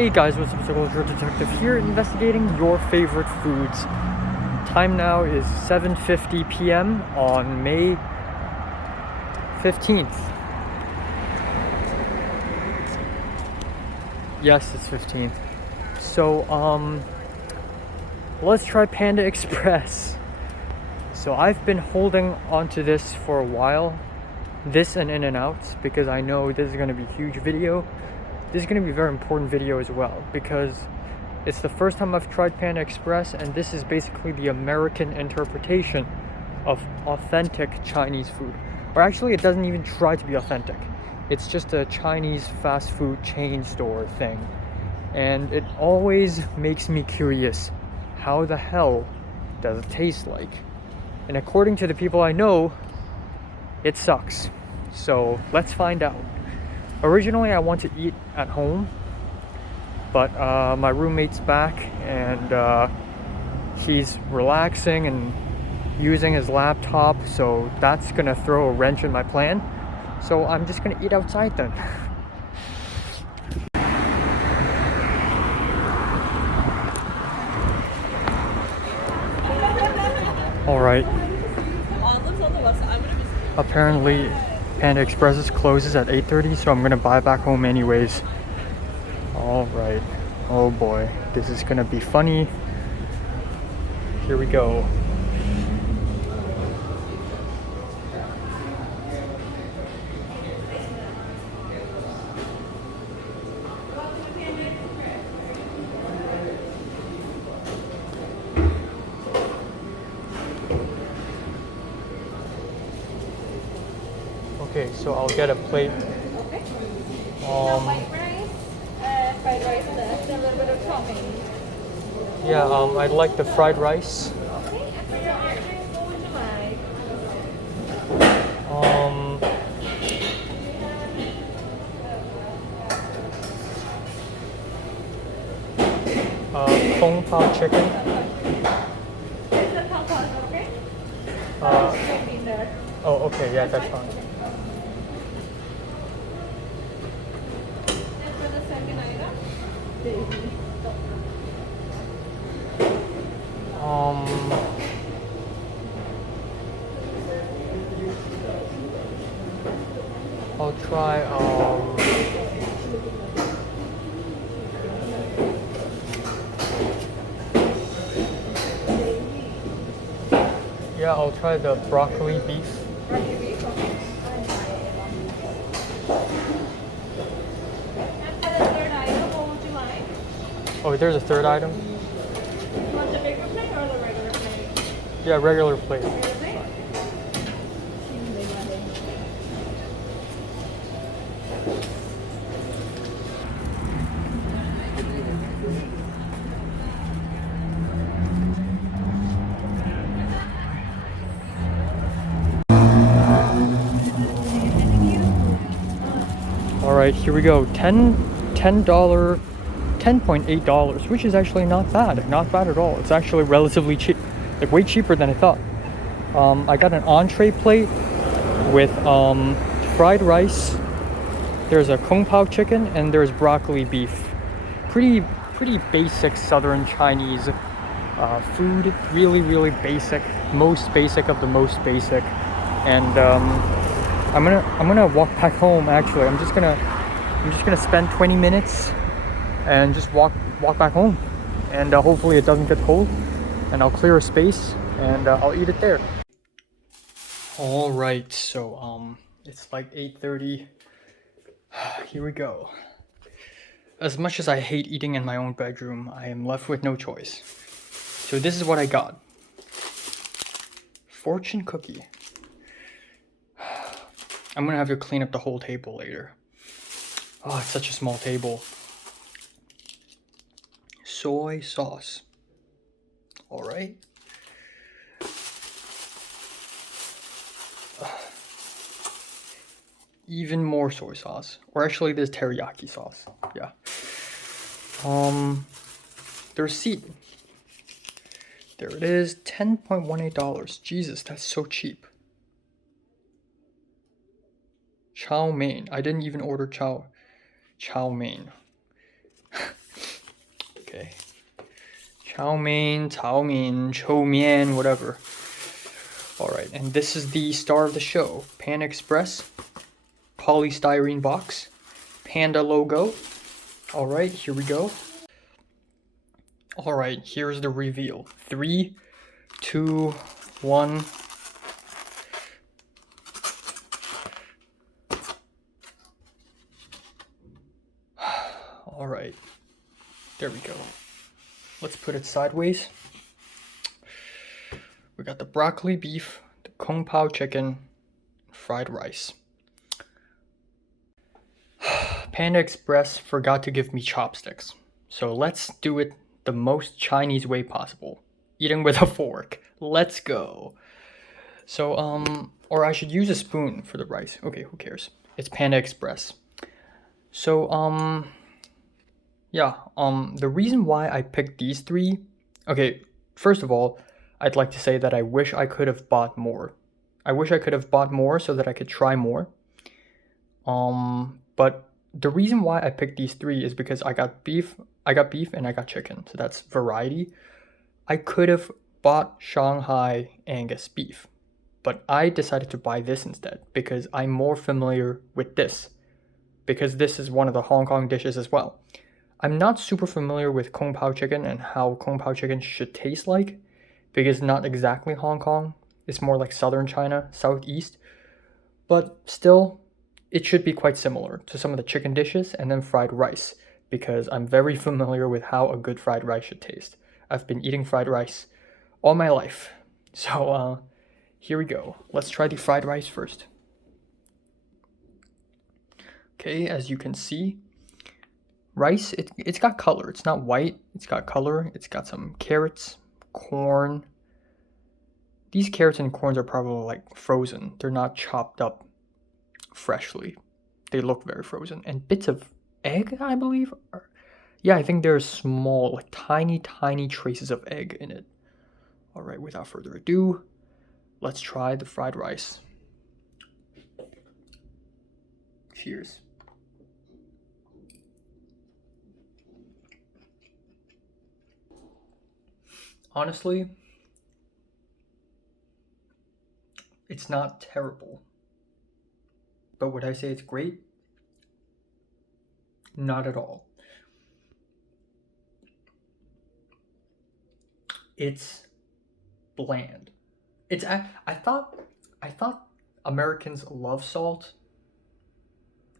Hey guys, what's up? It's Culture Detective here, investigating your favorite foods. Time now is 7:50 p.m. on May 15th. Yes, it's 15th. So, let's try Panda Express. So I've been holding onto this for a while, this and In-N-Out, because I know this is going to be a huge video. This is going to be a very important video as well, because it's the first time I've tried Panda Express, and this is basically the American interpretation of authentic Chinese food. Or actually, it doesn't even try to be authentic. It's just a Chinese fast food chain store thing. And it always makes me curious, how the hell does it taste like? And according to the people I know, it sucks. So let's find out. Originally, I want to eat at home, but my roommate's back and he's relaxing and using his laptop, so that's gonna throw a wrench in my plan. So I'm just gonna eat outside then. Alright. Apparently, Panda Express closes at 8:30, so I'm gonna buy back home anyways. Alright. Oh boy, this is gonna be funny. Here we go. Okay, so I'll get a plate. Okay. White rice, fried rice, and a little bit of topping. Yeah, I'd like the fried rice. Okay, and for your orders, what would you like? Kung Pao chicken. Is the pao pao, okay? Oh, okay, yeah, that's fine. And for the second item? I'll try, yeah, I'll try the broccoli beef. Broccoli beef, okay. And for the third item, what would you like? Oh, there's a third item? You want the bigger plate or the regular plate? Yeah, regular plate. Regular plate? Alright, here we go. $10.8, which is actually not bad. Not bad at all. It's actually relatively cheap. Like, way cheaper than I thought. I got an entree plate with fried rice. There's a Kung Pao chicken and there's broccoli beef. Pretty basic Southern Chinese food. Really basic. Most basic of the most basic. And I'm gonna walk back home. Actually, I'm just gonna spend 20 minutes and just walk back home, and hopefully it doesn't get cold, and I'll clear a space and I'll eat it there. All right, so it's like 8:30. Here we go. As much as I hate eating in my own bedroom, I am left with no choice. So this is what I got. Fortune cookie. I'm gonna have to clean up the whole table later. Oh, it's such a small table. Soy sauce. Alright. Even more soy sauce. Or actually, there's teriyaki sauce. Yeah. The receipt. There it is. $10.18. Jesus, that's so cheap. Chow mein. I didn't even order chow mein. Okay. Chow mein, chow mein, whatever. Alright, and this is the star of the show. Panda Express, polystyrene box, Panda logo. Alright, here we go. Alright, here's the reveal. 3, 2, 1. Alright, there we go. Let's put it sideways. We got the broccoli beef, the kung pao chicken, fried rice. Panda Express forgot to give me chopsticks. So let's do it the most Chinese way possible. Eating with a fork. Let's go. So, or I should use a spoon for the rice. Okay, who cares? It's Panda Express. So, yeah, the reason why I picked these three, okay, first of all, I'd like to say that I wish I could have bought more. I wish I could have bought more so that I could try more. But the reason why I picked these three is because I got beef and I got chicken, so that's variety. I could have bought Shanghai Angus beef, but I decided to buy this instead because I'm more familiar with this, because this is one of the Hong Kong dishes as well. I'm not super familiar with Kung Pao chicken and how Kung Pao chicken should taste like, because not exactly Hong Kong. It's more like southern China, southeast. But still, it should be quite similar to some of the chicken dishes and then fried rice, because I'm very familiar with how a good fried rice should taste. I've been eating fried rice all my life. So, here we go. Let's try the fried rice first. Okay, as you can see, rice, it's got color. It's not white. It's got color. It's got some carrots, corn. These carrots and corns are probably like frozen. They're not chopped up freshly. They look very frozen. And bits of egg, I believe. Yeah, I think there's small, like tiny traces of egg in it. All right, without further ado, let's try the fried rice. Cheers. Honestly, it's not terrible. But would I say it's great? Not at all. It's bland. I thought Americans love salt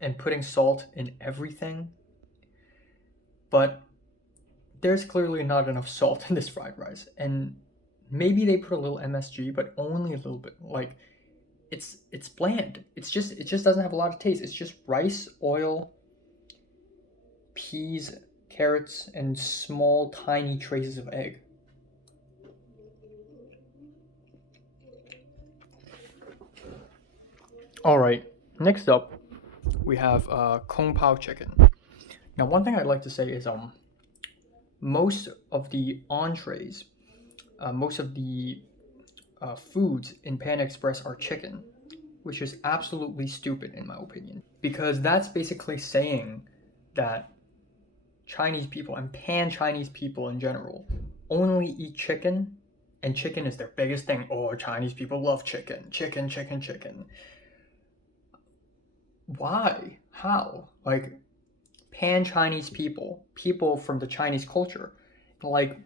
and putting salt in everything, but there's clearly not enough salt in this fried rice, and maybe they put a little MSG, but only a little bit. Like, it's bland. It just doesn't have a lot of taste. It's just rice, oil, peas, carrots, and small tiny traces of egg. All right, next up we have Kung Pao chicken. Now, one thing I'd like to say is most of the entrees, most of the foods in Panda Express are chicken, which is absolutely stupid in my opinion, because that's basically saying that Chinese people and pan-Chinese people in general only eat chicken, and chicken is their biggest thing. Oh, Chinese people love chicken. Why? How? Like, pan-Chinese people from the Chinese culture, like,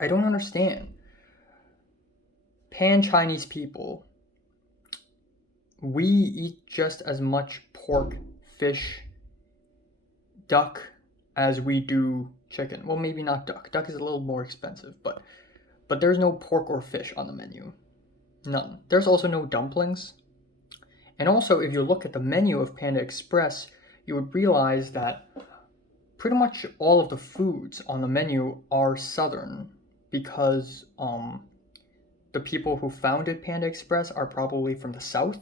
I don't understand. Pan-Chinese people, we eat just as much pork, fish, duck as we do chicken. Well, maybe not duck. Duck is a little more expensive, but there's no pork or fish on the menu. None. There's also no dumplings. And also, if you look at the menu of Panda Express, you would realize that pretty much all of the foods on the menu are southern, because the people who founded Panda Express are probably from the south.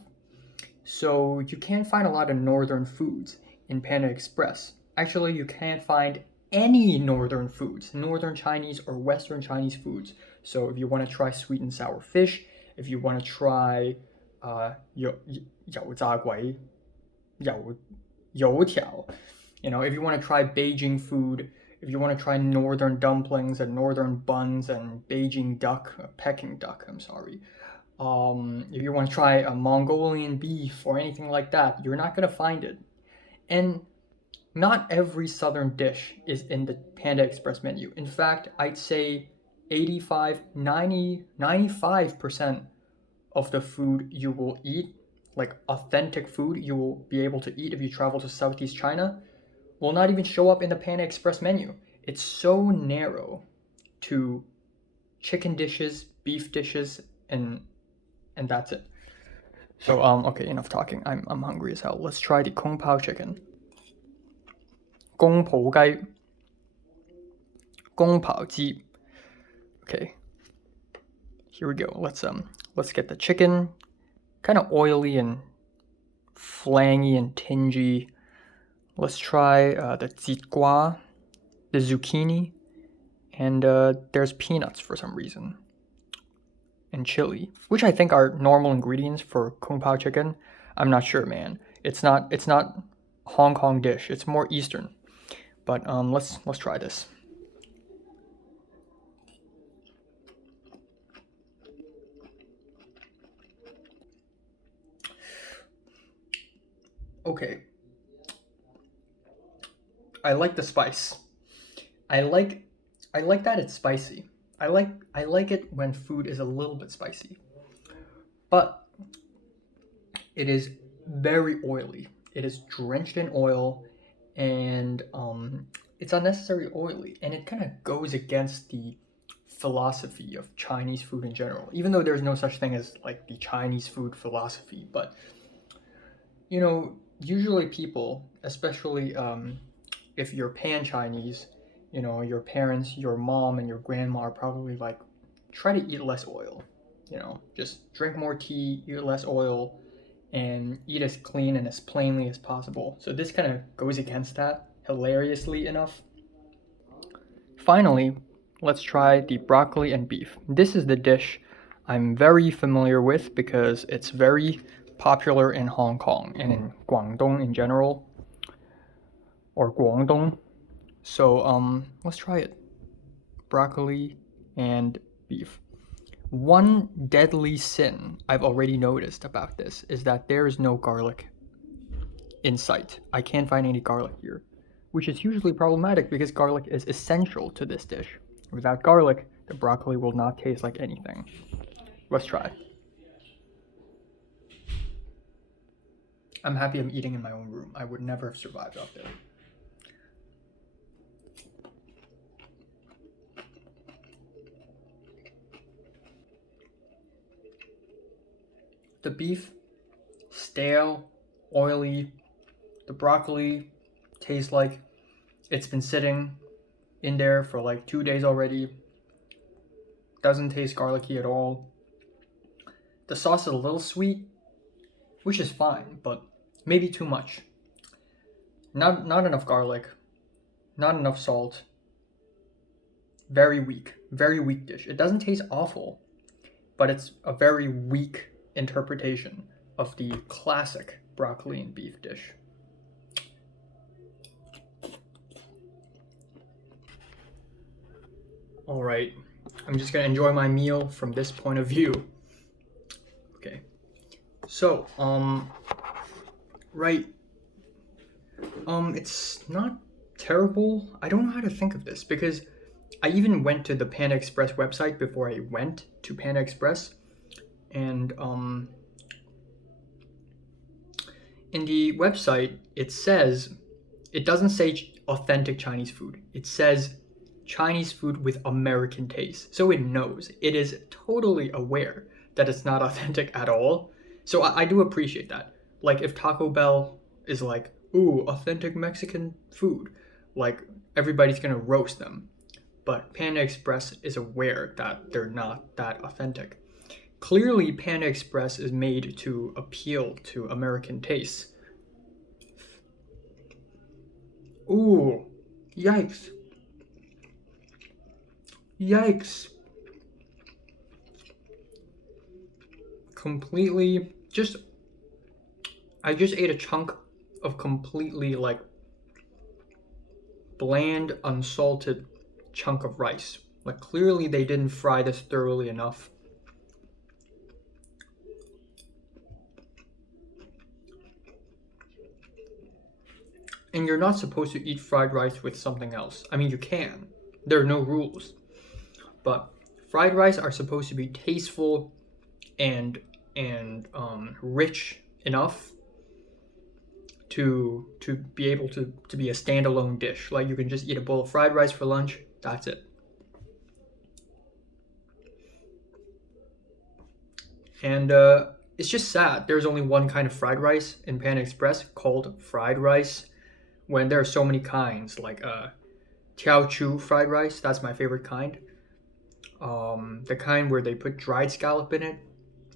So you can't find a lot of northern foods in Panda Express. Actually, you can't find any northern foods, northern Chinese or western Chinese foods. So if you want to try sweet and sour fish, if you want to try 油炸鬼, 油条, you know, if you want to try Beijing food, if you want to try northern dumplings and northern buns and Beijing duck, Peking duck, I'm sorry. If you want to try a Mongolian beef or anything like that, you're not going to find it. And not every southern dish is in the Panda Express menu. In fact, I'd say 85, 90, 95% of the food you will eat, like authentic food you will be able to eat if you travel to Southeast China, will not even show up in the Panda Express menu. It's so narrow to chicken dishes, beef dishes, and that's it. So okay, enough talking. I'm hungry as hell. Let's try the Kung Pao chicken. Gong Po Gai. Gong Pao Ji. Okay. Here we go. Let's get the chicken. Kind of oily and flangy and tingy. Let's try the zitgua, the zucchini, and there's peanuts for some reason. And chili, which I think are normal ingredients for Kung Pao chicken. I'm not sure, man. It's not Hong Kong dish. It's more Eastern. But let's try this. Okay. I like the spice. I like that it's spicy. I like it when food is a little bit spicy. But it is very oily. It is drenched in oil, and it's unnecessarily oily, and it kind of goes against the philosophy of Chinese food in general, even though there's no such thing as like the Chinese food philosophy. But you know, usually people, especially if you're pan-Chinese, you know, your parents, your mom, and your grandma are probably like, try to eat less oil. You know, just drink more tea, eat less oil, and eat as clean and as plainly as possible. So this kind of goes against that, hilariously enough. Finally, let's try the broccoli and beef. This is the dish I'm very familiar with because it's very popular in Hong Kong and in Guangdong in general, or Guangdong. So let's try it. Broccoli and beef. One deadly sin I've already noticed about this is that there is no garlic in sight. I can't find any garlic here, which is hugely problematic because garlic is essential to this dish. Without garlic, the broccoli will not taste like anything. Let's try. I'm happy I'm eating in my own room. I would never have survived out there. The beef, stale, oily. The broccoli tastes like it's been sitting in there for like 2 days already. Doesn't taste garlicky at all. The sauce is a little sweet, which is fine, but maybe too much. Not enough garlic, not enough salt. Very weak dish. It doesn't taste awful, but it's a very weak interpretation of the classic broccoli and beef dish. All right, I'm just gonna enjoy my meal from this point of view. Okay, so right, it's not terrible. I don't know how to think of this because I even went to the Panda Express website before I went to Panda Express, and in the website it says, it doesn't say authentic Chinese food. It says Chinese food with American taste. So it knows. It is totally aware that it's not authentic at all. So I do appreciate that. Like if Taco Bell is like, ooh, authentic Mexican food, like everybody's gonna roast them. But Panda Express is aware that they're not that authentic. Clearly, Panda Express is made to appeal to American tastes. Ooh, yikes. Yikes. Completely, I just ate a chunk of completely like bland, unsalted chunk of rice. Like, clearly they didn't fry this thoroughly enough. And you're not supposed to eat fried rice with something else. I mean, you can. There are no rules. But fried rice are supposed to be tasteful and rich enough to be able to be a standalone dish. Like, you can just eat a bowl of fried rice for lunch. That's it. And it's just sad. There's only one kind of fried rice in Panda Express called fried rice, when there are so many kinds, like Teochew fried rice. That's my favorite kind. The kind where they put dried scallop in it.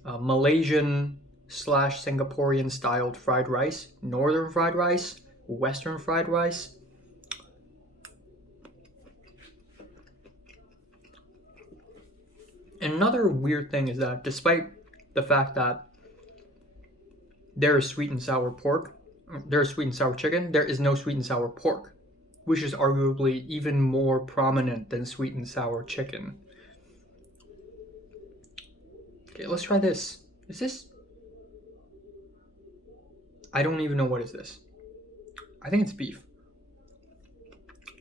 Malaysian / Singaporean styled fried rice. Northern fried rice. Western fried rice. And another weird thing is that despite the fact that there is sweet and sour pork, there is sweet and sour chicken, there is no sweet and sour pork, which is arguably even more prominent than sweet and sour chicken. Okay, let's try this. Is this? I don't even know what is this. I think it's beef.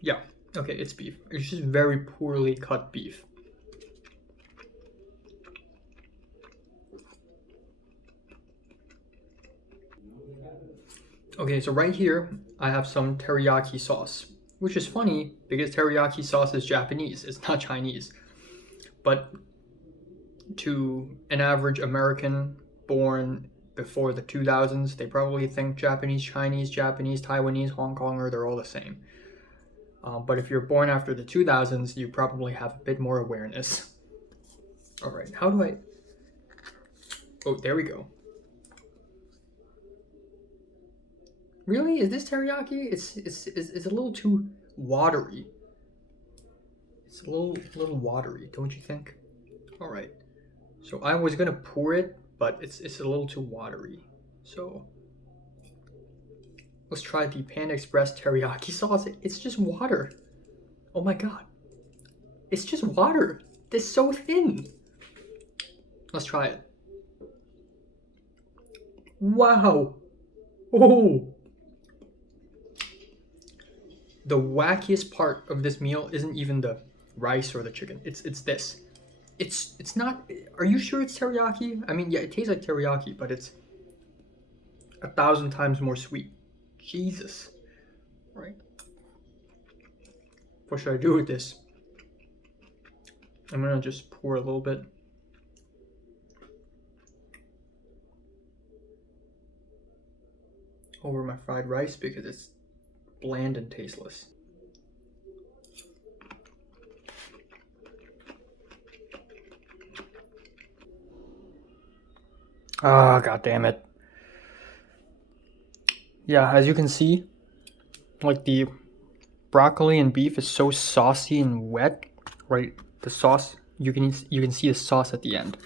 Yeah, okay, it's beef. It's just very poorly cut beef. Okay, so right here, I have some teriyaki sauce, which is funny because teriyaki sauce is Japanese, it's not Chinese. But to an average American born before the 2000s, they probably think Japanese, Chinese, Taiwanese, Hongkonger, they're all the same. But if you're born after the 2000s, you probably have a bit more awareness. All right, how do I... Oh, there we go. Really? Is this teriyaki? It's a little too watery. It's a little watery, don't you think? All right. So I was gonna pour it, but it's a little too watery. So let's try the Panda Express teriyaki sauce. It's just water. Oh my god. It's just water. It's so thin. Let's try it. Wow. Oh. The wackiest part of this meal isn't even the rice or the chicken. It's this. It's not. Are you sure it's teriyaki? I mean, yeah, it tastes like teriyaki, but it's 1,000 times more sweet. Jesus. Right. What should I do with this? I'm gonna just pour a little bit. Over my fried rice because it's bland and tasteless. Ah, god damn it. Yeah, as you can see, like the broccoli and beef is so saucy and wet, right? The sauce, you can see the sauce at the end,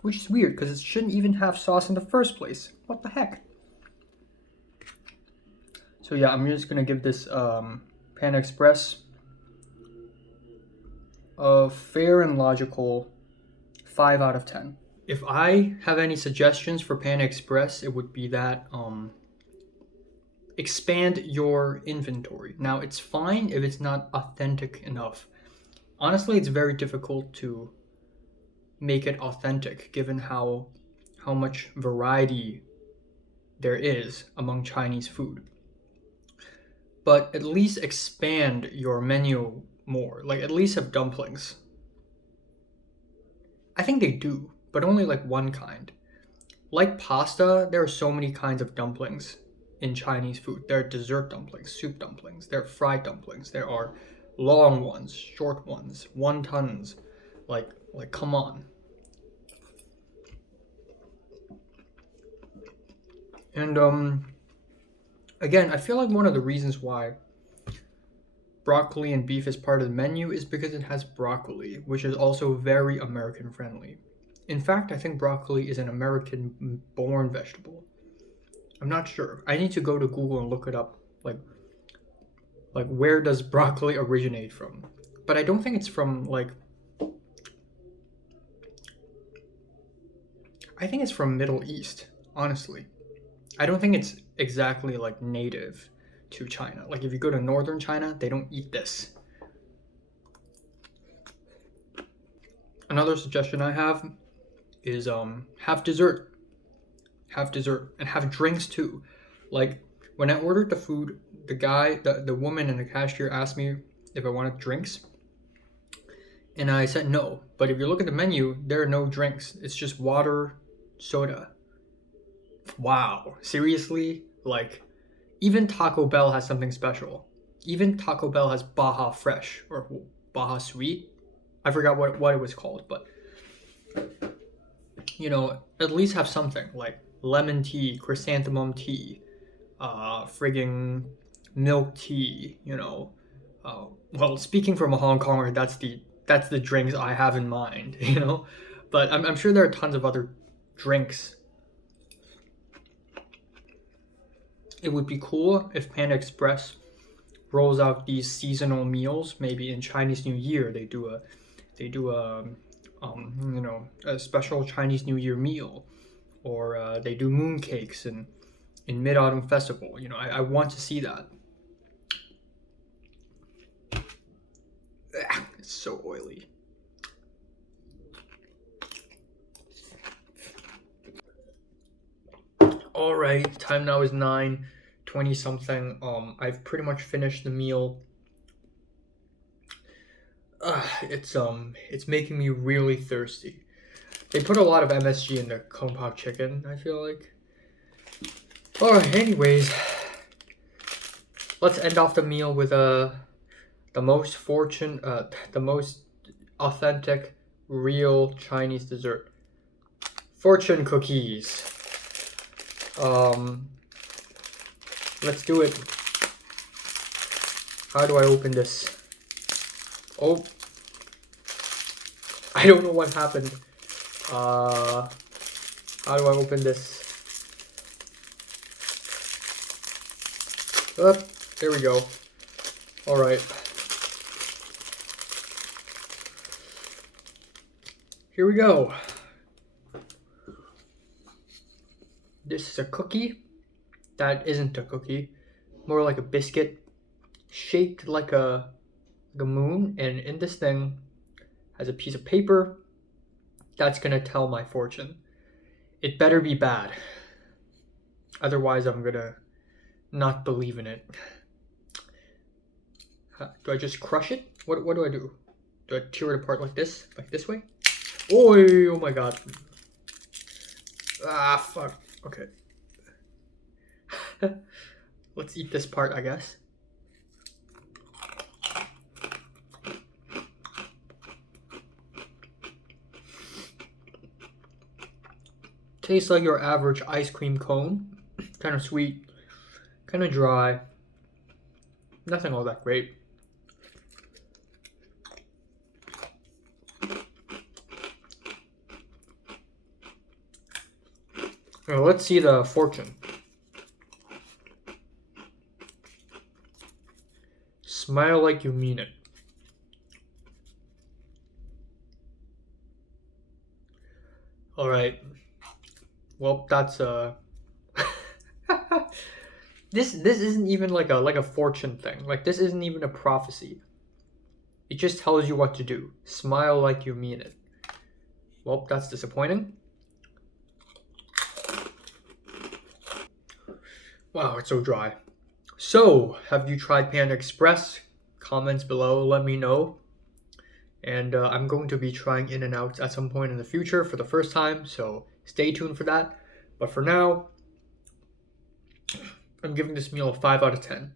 which is weird because it shouldn't even have sauce in the first place. What the heck? So yeah, I'm just gonna give this Panda Express a fair and logical 5 out of 10. If I have any suggestions for Panda Express, it would be that expand your inventory. Now, it's fine if it's not authentic enough. Honestly, it's very difficult to make it authentic given how much variety there is among Chinese food. But at least expand your menu more. Like, at least have dumplings. I think they do, but only like one kind. Like pasta, there are so many kinds of dumplings in Chinese food. There are dessert dumplings, soup dumplings, there are fried dumplings, there are long ones, short ones, wontons. Like come on. And again, I feel like one of the reasons why broccoli and beef is part of the menu is because it has broccoli, which is also very American friendly. In fact, I think broccoli is an American born vegetable. I'm not sure. I need to go to Google and look it up. Like, Like, where does broccoli originate from? But I don't think it's from, like, I think it's from Middle East, honestly. I don't think it's exactly, like, native to China. Like, if you go to northern China, they don't eat this. Another suggestion I have is have dessert. Have dessert and have drinks too. Like, when I ordered the food, the woman and the cashier asked me if I wanted drinks, and I said no. But if you look at the menu, there are no drinks. It's just water, soda. Wow, seriously? Like, even Taco Bell has something special. Even Taco Bell has Baja Fresh or Baja Sweet. I forgot what it was called, but you know, at least have something like lemon tea, chrysanthemum tea, frigging milk tea. You know, well, speaking from a Hongkonger, that's the drinks I have in mind. You know, but I'm sure there are tons of other drinks. It would be cool if Panda Express rolls out these seasonal meals. Maybe in Chinese New Year they do a you know, a special Chinese New Year meal, or they do mooncakes in Mid Autumn Festival. You know, I want to see that. Ugh, it's so oily. All right, time now is 9:20 something. I've pretty much finished the meal. It's making me really thirsty. They put a lot of MSG in the Kung Pao chicken, I feel like. Alright, anyways. Let's end off the meal with the most authentic, real Chinese dessert. Fortune cookies. Let's do it. How do I open this? Oh, I don't know what happened. How do I open this? There we go. All right. Here we go. This is a cookie. That isn't a cookie. More like a biscuit, shaped like a moon, and in this thing has a piece of paper that's gonna tell my fortune. It better be bad, otherwise I'm gonna not believe in it. Do I just crush it? What do I do? Do I tear it apart like this way? Oh my god. Ah, fuck. Okay. Let's eat this part, I guess. Tastes like your average ice cream cone. Kind of sweet, kind of dry. Nothing all that great. Now let's see the fortune. Smile like you mean it. All right. Well, that's this isn't even like a fortune thing. Like, this isn't even a prophecy. It just tells you what to do. Smile like you mean it. Well, that's disappointing. Wow, it's so dry. So, have you tried Panda Express? Comments below, let me know. And I'm going to be trying In-N-Outs at some point in the future for the first time, so stay tuned for that. But for now, I'm giving this meal a 5 out of 10.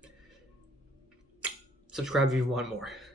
Subscribe if you want more.